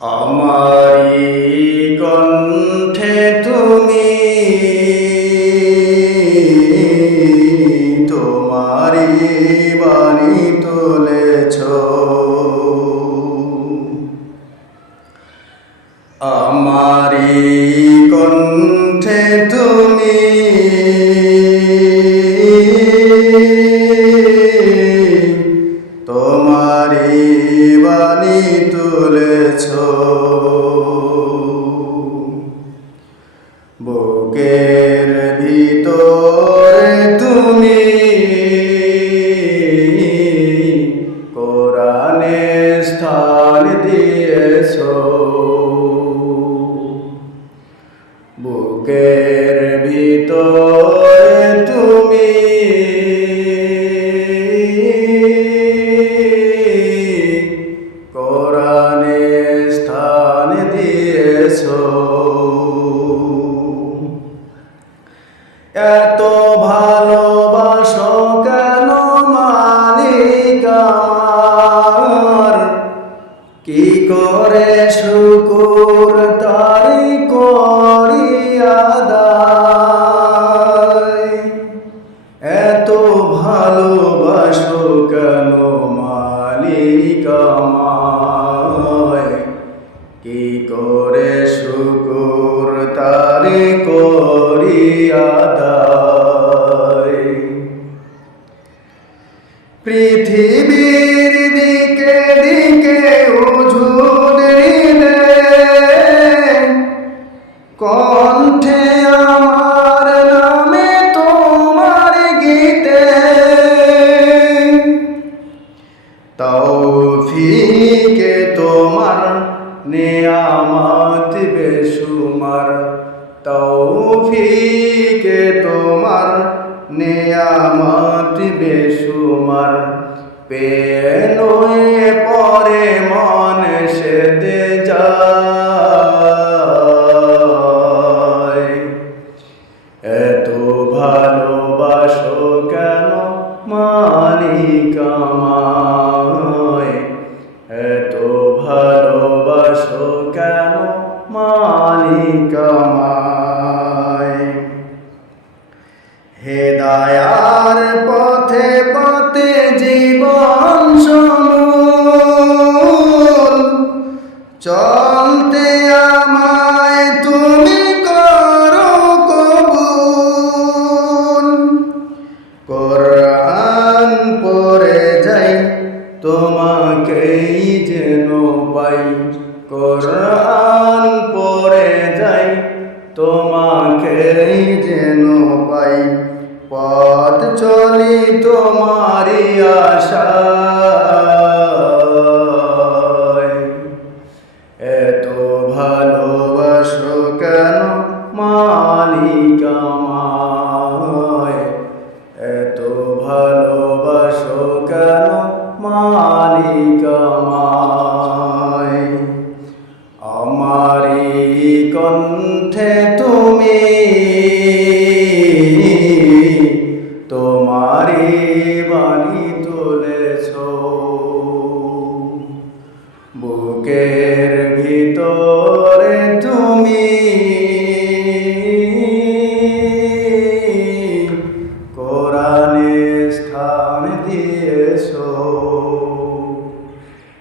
আমারি কণ্ঠে তুমি তোমারি বাণী তুলেছ। আমারি কণ্ঠে তুমি বুকের ভিতরে তুমি। কোরআনে স্থান দিয়েছ। বুকের ভিতরে ভালোবাসো কেন মালিক আমার? কি করে শুকুর তারি করিয়া এত ভালোবাসো কেন মালিক আমায়? কি করে পৃথিবীর দিকে দিকে ঋণে কণ্ঠে আমার নামে তোমার গীতে তৌফিকে তোমার নিয়ামত বেসুমার তৌফিকে তোমার নিয়ামত বেসুমার পেনোয়ে পরে মন সেদে যায়। এত ভালোবাসো কেন মালিক আমায়? এত ভালোবাসো কেন মালিক তোমাকেই যেন পাই। পথ চলি তোমারি আশায়।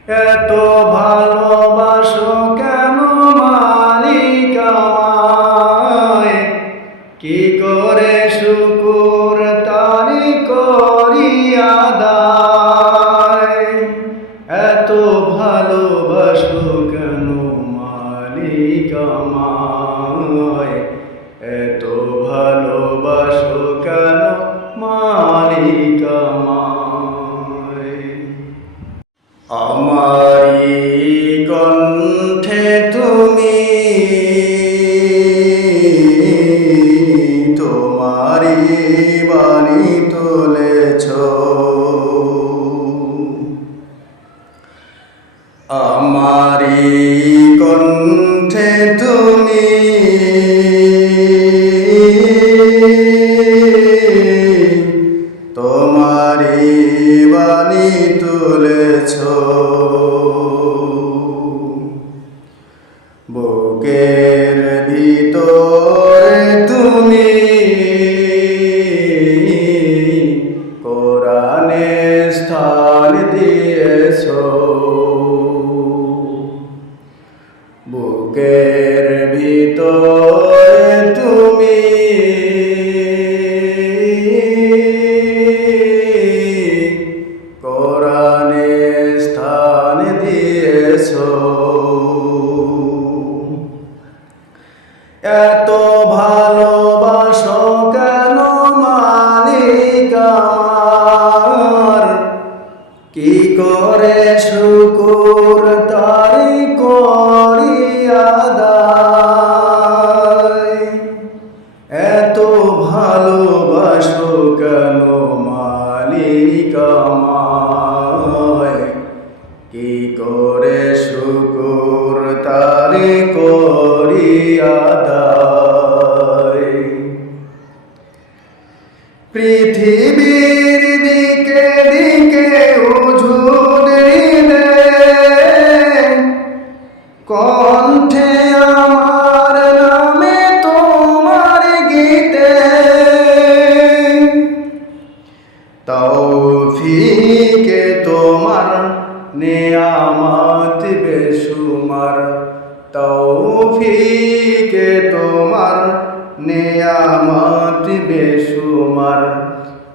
এত ভালোবাসো আমারি কণ্ঠে তুমি তোমারি বাণী তুলেছ। আমারি কণ্ঠে তুমি বুকের ভিতরে তুমি কোরআনে স্থান দিয়েছ। বুকের ভিতর পৃথিবীর দিকে দিকে ওঝুন কণ্ঠে আমার নামে তোমার গীতে তৌফিকে তোমার নেয়ামত বেসুমার তৌফিকে তোমার নেয়ামত বেসুমার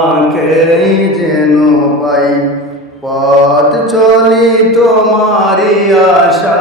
তোমাকে যেন পাই। পথ চলি তোমারি আশা।